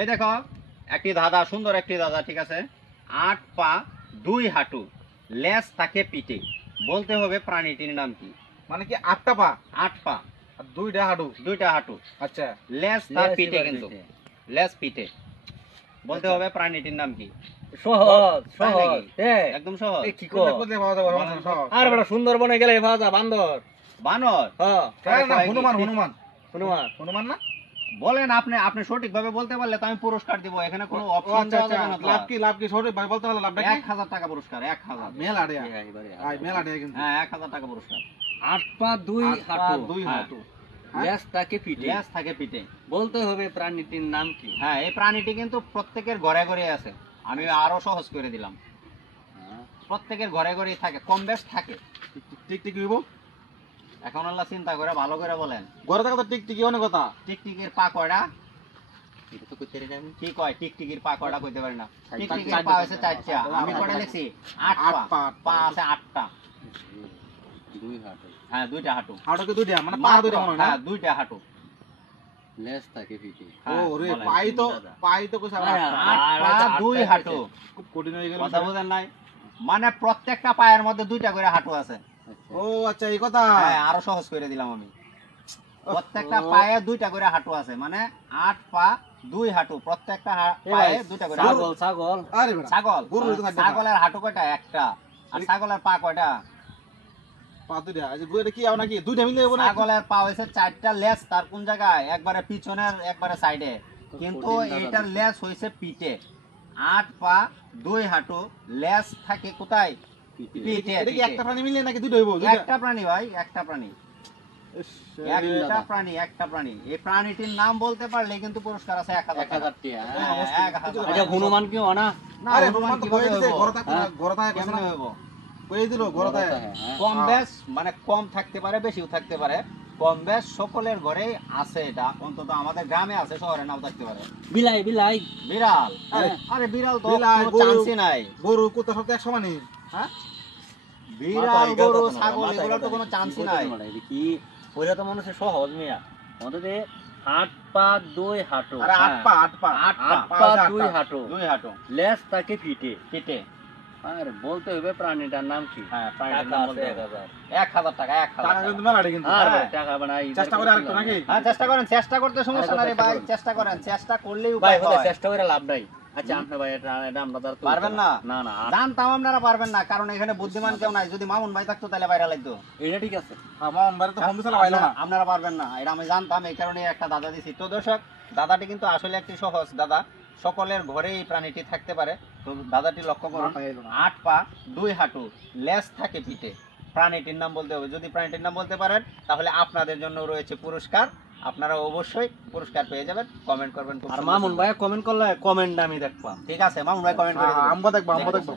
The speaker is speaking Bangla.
এই দেখো একটি দাদা, সুন্দর একটি দাদা, ঠিক আছে। 8 পা 2 হাঁটু, লেজ থাকে পিঠে, বলতে হবে প্রাণীটির নাম কি? মানে কি 8টা পা 8 পা আর 2টা হাঁটু? 2টা হাঁটু, আচ্ছা, লেজ তার পিঠে, কিন্তু লেজ পিঠে, বলতে হবে প্রাণীটির নাম কি? সহজ তাই সহজ নাকি? হ্যাঁ একদম সহজ। এই কি কোথায় কর কোথায় পাওয়া যাবে? আমার সহজ। আর বড় সুন্দরবনে গেলে পাওয়া যায় বান্দর। বানর? হ্যাঁ তাই না, কয় কি? হনুমান হনুমান হনুমান হনুমান না? বলেন আপনি, আপনি সঠিকভাবে বলতে পারলে তো আমি পুরস্কার দিব। এখানে কোনো ও অপশন আচ্ছা দেওয়া আচ্ছা, যাবে না তো। লাভ কি সঠিক ভাই বলতে পারলে লাভটা কি? 1000 টাকা পুরস্কার, 1000। মেলা আড়িয়া ভাই, মেলা আড়িয়া কিন্তু। হ্যাঁ, 1000 টাকা পুরস্কার। 8 পা 2 8 পা, হাঁটু 2 হ্যাঁ। হাঁটু। লেজ থাকে পিঠে, লেজ থাকে পিঠে। বলতে হবে প্রাণীটির নাম কি? হ্যাঁ, এই প্রাণীটি কিন্তু প্রত্যেকের ঘরে ঘরে আছে। আমি আরো সহজ করে দিলাম। প্রত্যেকের ঘরে ঘরেই থাকে, কম বেশ থাকে। টিকটিকি হইব? এখন আল্লাহ চিন্তা করে ভালো করে বলেন। ঘরে থাকা তো টিকটিকি অনেক কথা। টিকটিকির পা কয়টা? এটা তো কইতে রে আমি। কি কয় টিকটিকির পা কয়টা কইতে পারি না। টিকটিকির চারটা। পা হইছে 4টা। আমি কয়টা লিখছি? 8 8 পা। পা। পা আছে 8টা। 2 হাঁটু, হ্যাঁ, 2টা হাঁটু। হাঁটু কি 2টা? মানে পা 2টা মনে হয় না? হ্যাঁ, 2টা হাঁটু। লেজ থাকে পিঠে। ও হ্যাঁ, রে, বলেন। পাই তো কইছ হ্যাঁ, 8 পা 2 হাঁটু। খুব কঠিন হয়ে গেল। কথা বুঝেন নাই? মানে প্রত্যেকটা পায়ের মধ্যে 2টা করে হাঁটু আছে। ও আচ্ছা, এই কথা। হ্যাঁ, আরো সহজ করে দিলাম আমি। প্রত্যেকটা পায়ে 2টা করে হাঁটু আছে, মানে 8 পা 2 হাঁটু, প্রত্যেকটা পায়ে 2টা করে হাঁটু। ছাগল ছাগল আরে বেটা, ছাগল? গরুর তো থাকবে না। ছাগলের হাঁটু কয়টা? একটা। আর ছাগলের পা কয়টা? পা 2টা। আচ্ছা, গুয়েটা কি আও নাকি? 2টা মিলে হইব না? ছাগলের পা হইছে 4টা, লেজ তার কোন জায়গায়? একবারে পিছনের একবারে সাইডে, কিন্তু এইটার লেজ হইছে পিঠে। 8 পা 2 হাঁটু, লেজ থাকে কোথায়? পিঠে। এটা কি পিঠে। একটা প্রাণী মিলে নাকি 2টা হইব? 2টা? একটা প্রাণী ভাই, একটা প্রাণী, ইস, একটা প্রাণী, একটা প্রাণী। এই প্রাণীটির নাম বলতে পারলে কিন্তু পুরস্কার আছে 1000 টাকা। 1000 টাকা। হ্যাঁ, 1000 এটা হনুমান কি না? না, আরে হনুমান হনুমান তো কিভাবে কইয়ে দিছে, হইবো? ঘরে থাকা হ্যাঁ? ঘরে থাকা কেমনে কেমনে হইবো? কইয়ে দিল ঘরে থাকা। কম বেশ, মানে কম থাকতে পারে, বেশিও থাকতে পারে। কম বেশ সকলের ঘরেই আছে এটা, অন্তত আমাদের গ্রামে আছে, শহরে নাও থাকতে পারে। বিলাই বিলাই বিড়াল? আরে- আরে বিড়াল তো বিলাই, কোনো গরু। চান্সই নাই। গরু কুত্তা সব তো এক সমানই। হ্যাঁ, বিড়াল, গরু, ছাগল এগুলোর তো কোনো চান্সই নাই। কি ওইটা তো মানুষের সহজ মিয়া। আমাদের 8 পা 2 হাঁটু, আরে 8 পা 8 পা 8 8 পা পা হচ্ছে 2 8টা। হাঁটু, 2 হাঁটু, লেজ থাকে পিঠে। পিঠে। আর বলতে হবে প্রাণীটার নাম কি? হ্যাঁ, প্রাণীটির টাকা নাম আছে বলতে হবে। 1000। 1000 টাকা, 1000 টাকা টাকা। কিন্তু মেলাটা কিন্তু। আর হ্যাঁ। টাকা বানাই চেষ্টা করে আরেকটু নাকি? হ্যাঁ, চেষ্টা করেন, চেষ্টা করতে সমস্যা নাই রে ভাই, করুন। চেষ্টা করেন, চেষ্টা করলেই ভাই উপায় বলে হয়। চেষ্টা করে লাভ নাই। আচ্ছা আপনি ভাই এটা আমরা তো আর তুলতে পারবেন না? না না জানতাম আপনারা পারবেন না, কারণ এখানে বুদ্ধিমান কেউ নাই। যদি মামুন ভাই থাকতো তাহলে বাইরে লাগতো। এটা ঠিক আছে। আমার বাড়ি তো ফোন দিছিল পাইলো না। আপনারা পারবেন না, এটা আমি জানতাম, এই কারণে একটা দাদা দিছি। তো দর্শক, দাদাটি কিন্তু আসলে একটি সহজ দাদা, সকলের ঘরে এই প্রাণীটি থাকতে পারে। তো দাদাটি লক্ষ্য করুন, 8 পা 2 হাঁটু, লেজ থাকে পিঠে, প্রাণীটির নাম বলতে হবে। যদি প্রাণীটির নাম বলতে পারেন তাহলে আপনাদের জন্য রয়েছে পুরস্কার, আপনারা অবশ্যই পুরস্কার পেয়ে যাবেন। কমেন্ট করবেন খুব আর সুন্দর মামুন সুন্দর। ভাই কমেন্ট করলে কমেন্ট আমি দেখলাম। ঠিক আছে, মামুন ভাই কমেন্ট করে দিবেন। আম্বা দেখবো, আম্বা দেখবো।